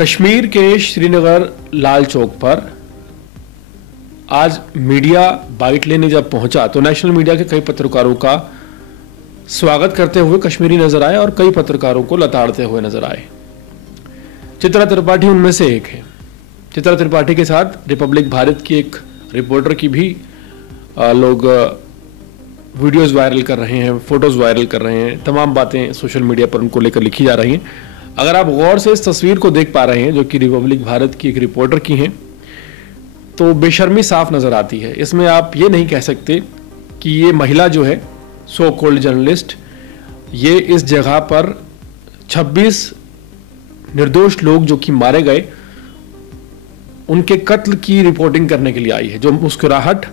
कश्मीर के श्रीनगर लाल चौक पर आज मीडिया बाइट लेने जब पहुंचा तो नेशनल मीडिया के कई पत्रकारों का स्वागत करते हुए कश्मीरी नजर आए और कई पत्रकारों को लताड़ते हुए नजर आए। चित्रा त्रिपाठी उनमें से एक है। चित्रा त्रिपाठी के साथ रिपब्लिक भारत की एक रिपोर्टर की भी लोग वीडियोस वायरल कर रहे हैं, फोटोज वायरल कर रहे हैं, तमाम बातें सोशल मीडिया पर उनको लेकर लिखी जा रही हैं। अगर आप गौर से इस तस्वीर को देख पा रहे हैं जो कि रिपब्लिक भारत की एक रिपोर्टर की हैं, तो बेशर्मी साफ नजर आती है। इसमें आप ये नहीं कह सकते कि ये महिला जो है सो कॉल्ड जर्नलिस्ट, ये इस जगह पर 26 निर्दोष लोग जो कि मारे गए उनके कत्ल की रिपोर्टिंग करने के लिए आई है। जो मुस्कुराहट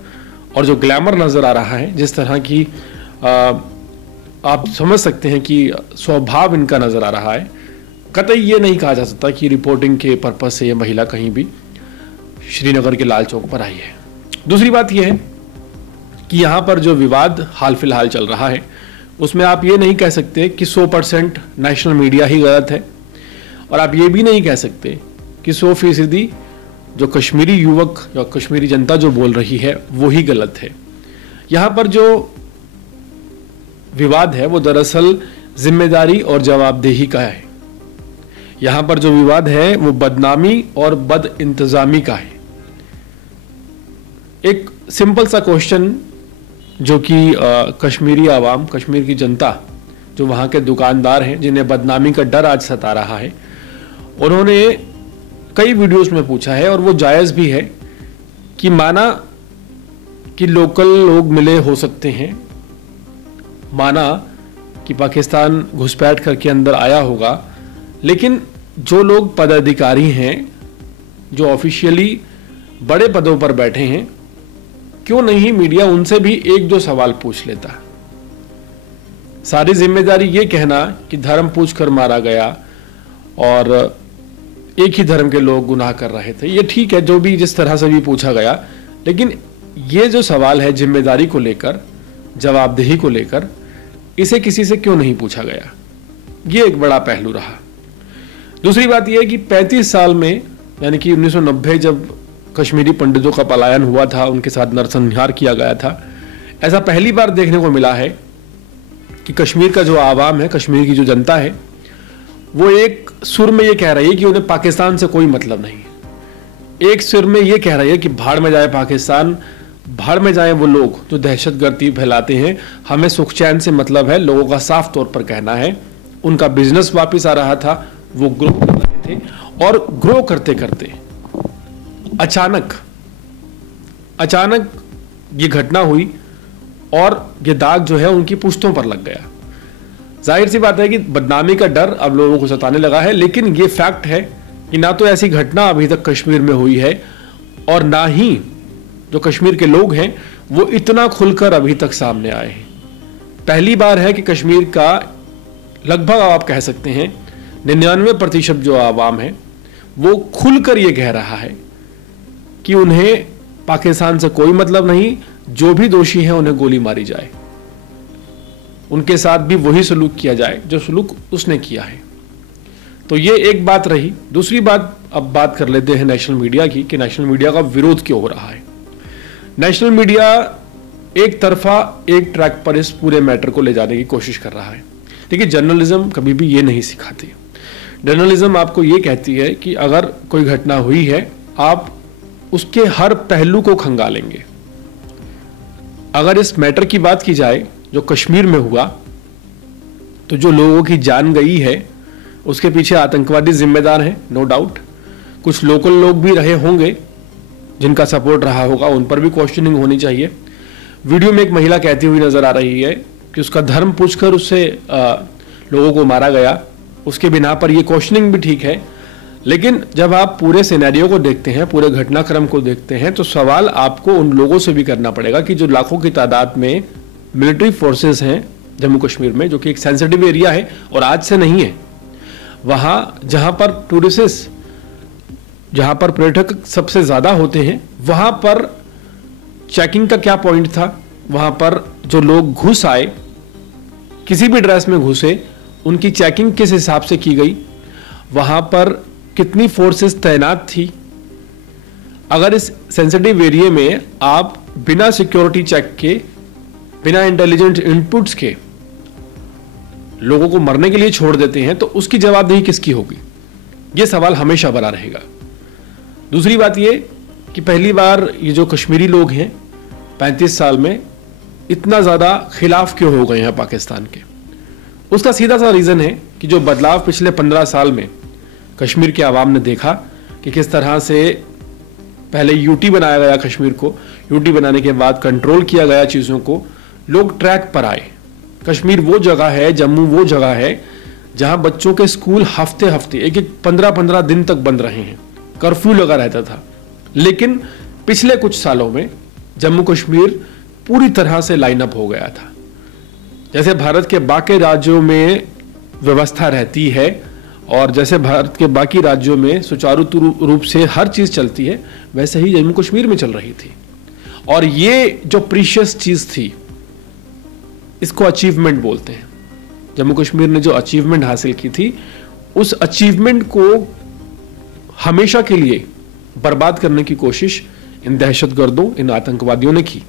और जो ग्लैमर नजर आ रहा है, जिस तरह की आप समझ सकते हैं कि स्वभाव इनका नजर आ रहा है, कतई ये नहीं कहा जा सकता कि रिपोर्टिंग के पर्पज से ये महिला कहीं भी श्रीनगर के लाल चौक पर आई है। दूसरी बात यह है कि यहाँ पर जो विवाद हाल फिलहाल चल रहा है उसमें आप ये नहीं कह सकते कि 100% नेशनल मीडिया ही गलत है, और आप ये भी नहीं कह सकते कि 100% जो कश्मीरी युवक या कश्मीरी जनता जो बोल रही है वो ही गलत है। यहाँ पर जो विवाद है वो दरअसल जिम्मेदारी और जवाबदेही का है। यहाँ पर जो विवाद है वो बदनामी और बद इंतजामी का है। एक सिंपल सा क्वेश्चन जो कि कश्मीरी आवाम, कश्मीर की जनता, जो वहाँ के दुकानदार हैं जिन्हें बदनामी का डर आज सता रहा है, उन्होंने कई वीडियोस में पूछा है और वो जायज़ भी है कि माना कि लोकल लोग मिले हो सकते हैं, माना कि पाकिस्तान घुसपैठ करके अंदर आया होगा, लेकिन जो लोग पदाधिकारी हैं, जो ऑफिशियली बड़े पदों पर बैठे हैं, क्यों नहीं मीडिया उनसे भी एक दो सवाल पूछ लेता। सारी जिम्मेदारी ये कहना कि धर्म पूछकर मारा गया और एक ही धर्म के लोग गुनाह कर रहे थे, ये ठीक है, जो भी जिस तरह से भी पूछा गया, लेकिन ये जो सवाल है जिम्मेदारी को लेकर, जवाबदेही को लेकर, इसे किसी से क्यों नहीं पूछा गया, ये एक बड़ा पहलू रहा। दूसरी बात यह है कि 35 साल में, यानी कि 1990 जब कश्मीरी पंडितों का पलायन हुआ था, उनके साथ नरसंहार किया गया था, ऐसा पहली बार देखने को मिला है कि कश्मीर का जो आवाम है, कश्मीर की जो जनता है, वो एक सुर में ये कह रही है कि उन्हें पाकिस्तान से कोई मतलब नहीं। एक सुर में ये कह रही है कि भाड़ में जाए पाकिस्तान, भाड़ में जाए वो लोग जो दहशतगर्दी फैलाते हैं, हमें सुख चैन से मतलब है, लोगों का साफ तौर पर कहना है। उनका बिजनेस वापस आ रहा था, वो ग्रो कर रहे थे, और ग्रो करते करते अचानक ये घटना हुई और ये दाग जो है उनकी पुश्तों पर लग गया। जाहिर सी बात है कि बदनामी का डर अब लोगों को सताने लगा है, लेकिन ये फैक्ट है कि ना तो ऐसी घटना अभी तक कश्मीर में हुई है और ना ही जो कश्मीर के लोग हैं वो इतना खुलकर अभी तक सामने आए हैं। पहली बार है कि कश्मीर का लगभग आप कह सकते हैं 99% जो आवाम है वो खुलकर ये कह रहा है कि उन्हें पाकिस्तान से कोई मतलब नहीं, जो भी दोषी है उन्हें गोली मारी जाए, उनके साथ भी वही सलूक किया जाए जो सलूक उसने किया है। तो ये एक बात रही। दूसरी बात, अब बात कर लेते हैं नेशनल मीडिया की कि नेशनल मीडिया का विरोध क्यों हो रहा है। नेशनल मीडिया एक तरफा एक ट्रैक पर इस पूरे मैटर को ले जाने की कोशिश कर रहा है। देखिए, जर्नलिज्म कभी भी ये नहीं सिखाती। जर्नलिज्म आपको ये कहती है कि अगर कोई घटना हुई है, आप उसके हर पहलू को खंगालेंगे। अगर इस मैटर की बात की जाए जो कश्मीर में हुआ, तो जो लोगों की जान गई है उसके पीछे आतंकवादी जिम्मेदार हैं, नो डाउट। कुछ लोकल लोग भी रहे होंगे जिनका सपोर्ट रहा होगा, उन पर भी क्वेश्चनिंग होनी चाहिए। वीडियो में एक महिला कहती हुई नजर आ रही है कि उसका धर्म पूछकर उससे लोगों को मारा गया, उसके बिना पर यह क्वेश्चनिंग भी ठीक है। लेकिन जब आप पूरे सिनेरियो को देखते हैं, पूरे घटनाक्रम को देखते हैं, तो सवाल आपको उन लोगों से भी करना पड़ेगा कि जो लाखों की तादाद में मिलिट्री फोर्सेस हैं जम्मू कश्मीर में, जो कि एक सेंसिटिव एरिया है और आज से नहीं है, वहां जहां पर टूरिस्ट, जहां पर पर्यटक सबसे ज्यादा होते हैं, वहां पर चेकिंग का क्या पॉइंट था। वहां पर जो लोग घुस आए, किसी भी ड्रेस में घुसे, उनकी चेकिंग किस हिसाब से की गई। वहां पर कितनी फोर्सेस तैनात थी। अगर इस सेंसिटिव एरिया में आप बिना सिक्योरिटी चेक के, बिना इंटेलिजेंट इनपुट्स के लोगों को मरने के लिए छोड़ देते हैं तो उसकी जवाबदेही किसकी होगी? यह सवाल हमेशा बना रहेगा। दूसरी बात यह कि पहली बार ये जो कश्मीरी लोग हैं 35 साल में इतना ज़्यादा खिलाफ क्यों हो गए हैं पाकिस्तान के? उसका सीधा सा रीज़न है कि जो बदलाव पिछले 15 साल में कश्मीर के आवाम ने देखा कि किस तरह से पहले यूटी बनाया गया कश्मीर को, यूटी बनाने के बाद कंट्रोल किया गया चीज़ों को, लोग ट्रैक पर आए। कश्मीर वो जगह है, जम्मू वो जगह है जहां बच्चों के स्कूल हफ्ते हफ्ते, एक 15-15 दिन तक बंद रहे हैं, कर्फ्यू लगा रहता था। लेकिन पिछले कुछ सालों में जम्मू कश्मीर पूरी तरह से लाइनअप हो गया था। जैसे भारत के बाकी राज्यों में व्यवस्था रहती है और जैसे भारत के बाकी राज्यों में सुचारू रूप से हर चीज चलती है, वैसे ही जम्मू कश्मीर में चल रही थी। और ये जो प्रीशियस चीज थी, इसको अचीवमेंट बोलते हैं। जम्मू कश्मीर ने जो अचीवमेंट हासिल की थी, उस अचीवमेंट को हमेशा के लिए बर्बाद करने की कोशिश इन दहशतगर्दों, इन आतंकवादियों ने की।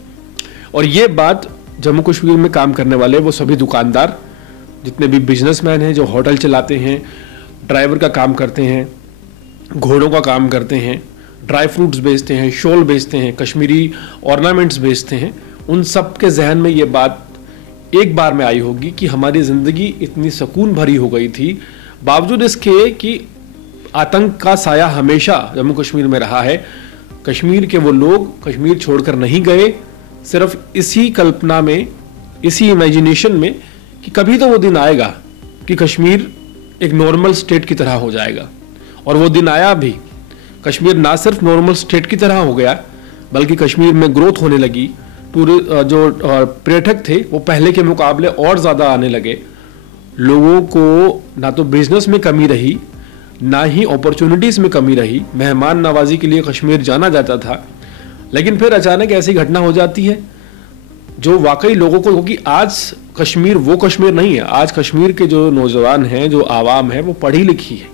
और ये बात जम्मू कश्मीर में काम करने वाले वो सभी दुकानदार, जितने भी बिजनेसमैन हैं, जो होटल चलाते हैं, ड्राइवर का काम करते हैं, घोड़ों का काम करते हैं, ड्राई फ्रूट्स बेचते हैं, शॉल बेचते हैं, कश्मीरी ऑर्नामेंट्स बेचते हैं, उन सब के जहन में ये बात एक बार में आई होगी कि हमारी ज़िंदगी इतनी सुकून भरी हो गई थी, बावजूद इसके कि आतंक का साया हमेशा जम्मू कश्मीर में रहा है। कश्मीर के वो लोग कश्मीर छोड़कर नहीं गए, सिर्फ इसी कल्पना में, इसी इमेजिनेशन में कि कभी तो वो दिन आएगा कि कश्मीर एक नॉर्मल स्टेट की तरह हो जाएगा। और वो दिन आया भी। कश्मीर ना सिर्फ नॉर्मल स्टेट की तरह हो गया, बल्कि कश्मीर में ग्रोथ होने लगी। जो पर्यटक थे वो पहले के मुकाबले और ज़्यादा आने लगे। लोगों को ना तो बिजनेस में कमी रही, ना ही अपॉर्चुनिटीज़ में कमी रही। मेहमान नवाजी के लिए कश्मीर जाना जाता था। लेकिन फिर अचानक ऐसी घटना हो जाती है जो वाकई लोगों को, क्योंकि आज कश्मीर वो कश्मीर नहीं है। आज कश्मीर के जो नौजवान हैं, जो आवाम है, वो पढ़ी लिखी है।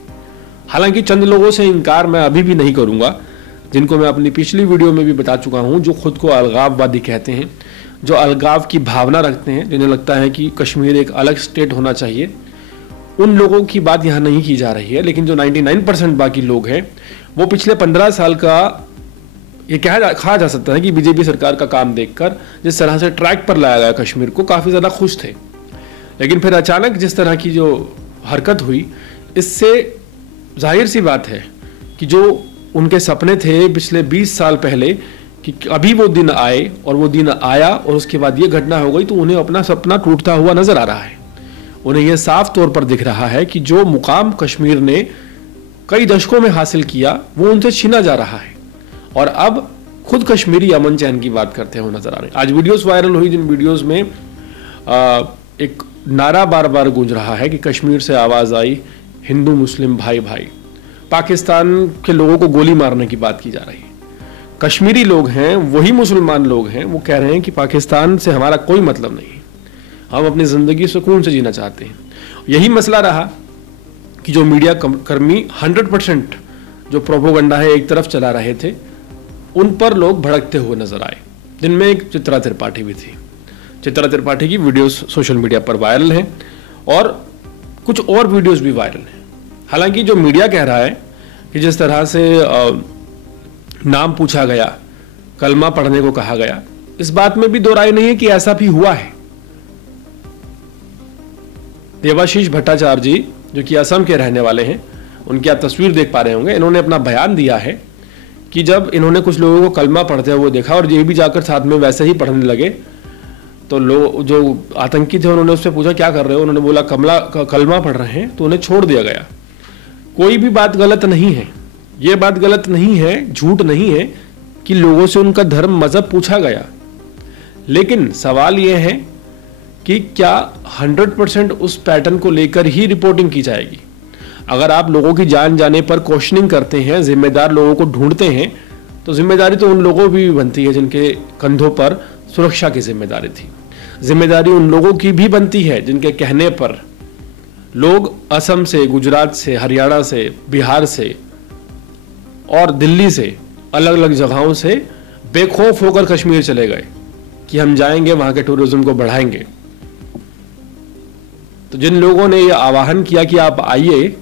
हालांकि चंद लोगों से इनकार मैं अभी भी नहीं करूंगा, जिनको मैं अपनी पिछली वीडियो में भी बता चुका हूं, जो खुद को अलगाववादी कहते हैं, जो अलगाव की भावना रखते हैं, जिन्हें लगता है कि कश्मीर एक अलग स्टेट होना चाहिए। उन लोगों की बात यहाँ नहीं की जा रही है। लेकिन जो 99% बाकी लोग हैं, वो पिछले 15 साल का ये कहा जा सकता है कि बीजेपी सरकार का काम देखकर जिस तरह से ट्रैक पर लाया गया कश्मीर को, काफ़ी ज़्यादा खुश थे। लेकिन फिर अचानक जिस तरह की जो हरकत हुई, इससे जाहिर सी बात है कि जो उनके सपने थे पिछले 20 साल पहले कि अभी वो दिन आए, और वो दिन आया और उसके बाद ये घटना हो गई, तो उन्हें अपना सपना टूटता हुआ नजर आ रहा है। उन्हें यह साफ तौर पर दिख रहा है कि जो मुकाम कश्मीर ने कई दशकों में हासिल किया, वो उनसे छीना जा रहा है। और अब खुद कश्मीरी अमन चैन की बात करते हुए नजर आ रहे हैं। आज वीडियोस वायरल हुई, जिन वीडियोस में एक नारा बार बार गूंज रहा है कि कश्मीर से आवाज आई, हिंदू मुस्लिम भाई भाई। पाकिस्तान के लोगों को गोली मारने की बात की जा रही है। कश्मीरी लोग हैं, वही मुसलमान लोग हैं, वो कह रहे हैं कि पाकिस्तान से हमारा कोई मतलब नहीं, हम अपनी जिंदगी सुकून से जीना चाहते हैं। यही मसला रहा कि जो मीडिया कर्मी 100% जो प्रोपोगंडा है एक तरफ चला रहे थे, उन पर लोग भड़कते हुए नजर आए, जिनमें एक चित्रा त्रिपाठी भी थी। चित्रा त्रिपाठी की वीडियोस सोशल मीडिया पर वायरल हैं और कुछ और वीडियोस भी वायरल हैं। हालांकि जो मीडिया कह रहा है कि जिस तरह से नाम पूछा गया, कलमा पढ़ने को कहा गया, इस बात में भी दो राय नहीं है कि ऐसा भी हुआ है। देवाशीष भट्टाचार्य जी, जो कि असम के रहने वाले हैं, उनकी आप तस्वीर देख पा रहे होंगे, इन्होंने अपना बयान दिया है कि जब इन्होंने कुछ लोगों को कलमा पढ़ते हुए देखा और ये भी जाकर साथ में वैसे ही पढ़ने लगे, तो लोग जो आतंकी थे उन्होंने उससे पूछा क्या कर रहे हो, उन्होंने बोला कलमा पढ़ रहे हैं, तो उन्हें छोड़ दिया गया। कोई भी बात गलत नहीं है, ये बात गलत नहीं है, झूठ नहीं है कि लोगों से उनका धर्म मजहब पूछा गया। लेकिन सवाल यह है कि क्या 100% उस पैटर्न को लेकर ही रिपोर्टिंग की जाएगी? अगर आप लोगों की जान जाने पर क्वेश्चनिंग करते हैं, जिम्मेदार लोगों को ढूंढते हैं, तो जिम्मेदारी तो उन लोगों की भी बनती है जिनके कंधों पर सुरक्षा की जिम्मेदारी थी। जिम्मेदारी उन लोगों की भी बनती है जिनके कहने पर लोग असम से, गुजरात से, हरियाणा से, बिहार से और दिल्ली से, अलग अलग जगहों से बेखौफ होकर कश्मीर चले गए कि हम जाएंगे, वहां के टूरिज्म को बढ़ाएंगे। तो जिन लोगों ने यह आह्वान किया कि आप आइए,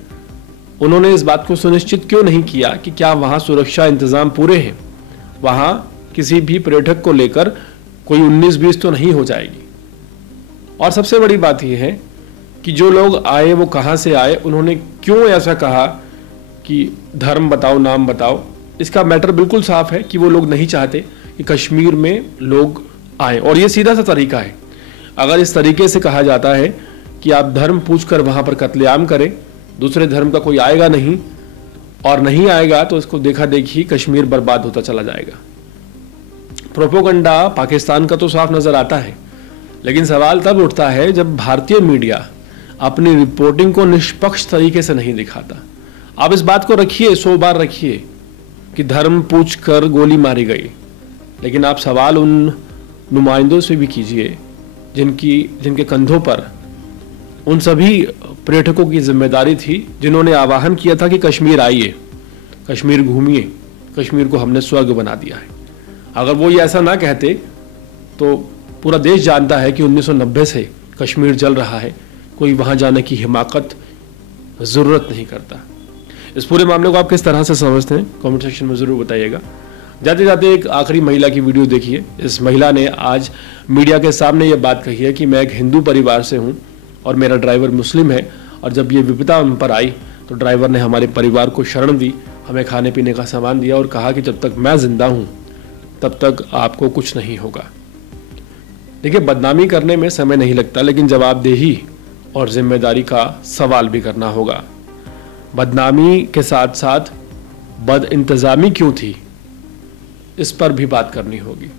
उन्होंने इस बात को सुनिश्चित क्यों नहीं किया कि क्या वहां सुरक्षा इंतजाम पूरे हैं, वहां किसी भी पर्यटक को लेकर कोई 19-20 तो नहीं हो जाएगी। और सबसे बड़ी बात यह है कि जो लोग आए वो कहां से आए, उन्होंने क्यों ऐसा कहा कि धर्म बताओ, नाम बताओ। इसका मैटर बिल्कुल साफ है कि वो लोग नहीं चाहते कि कश्मीर में लोग आए, और ये सीधा सा तरीका है। अगर इस तरीके से कहा जाता है कि आप धर्म पूछकर वहां पर कत्लेआम करें, दूसरे धर्म का कोई आएगा नहीं, और नहीं आएगा तो इसको देखा देखी कश्मीर बर्बाद होता चला जाएगा। प्रोपोगंडा पाकिस्तान का तो साफ नजर आता है, लेकिन सवाल तब उठता है जब भारतीय मीडिया अपनी रिपोर्टिंग को निष्पक्ष तरीके से नहीं दिखाता। आप इस बात को रखिए, 100 बार रखिए कि धर्म पूछकर गोली मारी गई, लेकिन आप सवाल उन नुमाइंदों से भी कीजिए जिनके कंधों पर उन सभी पर्यटकों की जिम्मेदारी थी जिन्होंने आह्वान किया था कि कश्मीर आइए, कश्मीर घूमिए, कश्मीर को हमने स्वर्ग बना दिया है। अगर वो ये ऐसा ना कहते तो पूरा देश जानता है कि 1990 से कश्मीर जल रहा है, कोई वहां जाने की हिमाकत जरूरत नहीं करता। इस पूरे मामले को आप किस तरह से समझते हैं, कमेंट सेक्शन में जरूर बताइएगा। जाते जाते एक आखिरी महिला की वीडियो देखिए। इस महिला ने आज मीडिया के सामने ये बात कही है कि मैं एक हिंदू परिवार से हूँ और मेरा ड्राइवर मुस्लिम है, और जब ये विपदा हम पर आई तो ड्राइवर ने हमारे परिवार को शरण दी, हमें खाने पीने का सामान दिया और कहा कि जब तक मैं जिंदा हूँ तब तक आपको कुछ नहीं होगा। देखिए, बदनामी करने में समय नहीं लगता, लेकिन जवाबदेही और जिम्मेदारी का सवाल भी करना होगा। बदनामी के साथ साथ बद इंतजामी क्यों थी, इस पर भी बात करनी होगी।